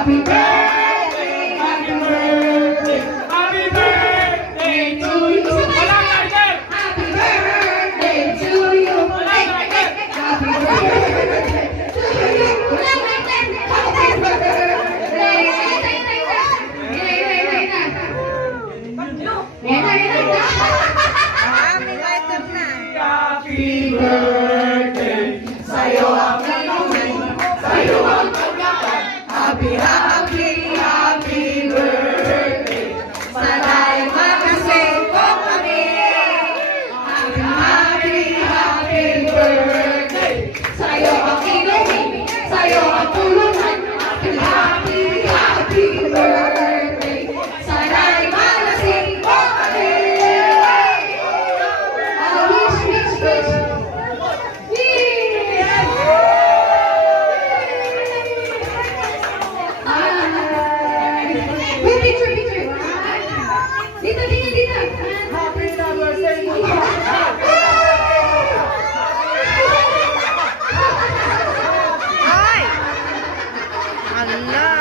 Happy birthday, happy birthday, happy birthday to you. Happy birthday to you. Happy birthday to you. Happy birthday sa'yo ang nanunong, sa'yo ang pagkakas. Happy, happy, happy birthday. Sana'y makasing po kami. Happy, happy, happy birthday. Sa'yo ang inumin, sa'yo ang tulungan. Happy, happy, happy birthday. Sana'y makasing po kami. Wish, wish, wish. Picture, picture. Dito, dito, dito. Happy birthday. Ay! Allah!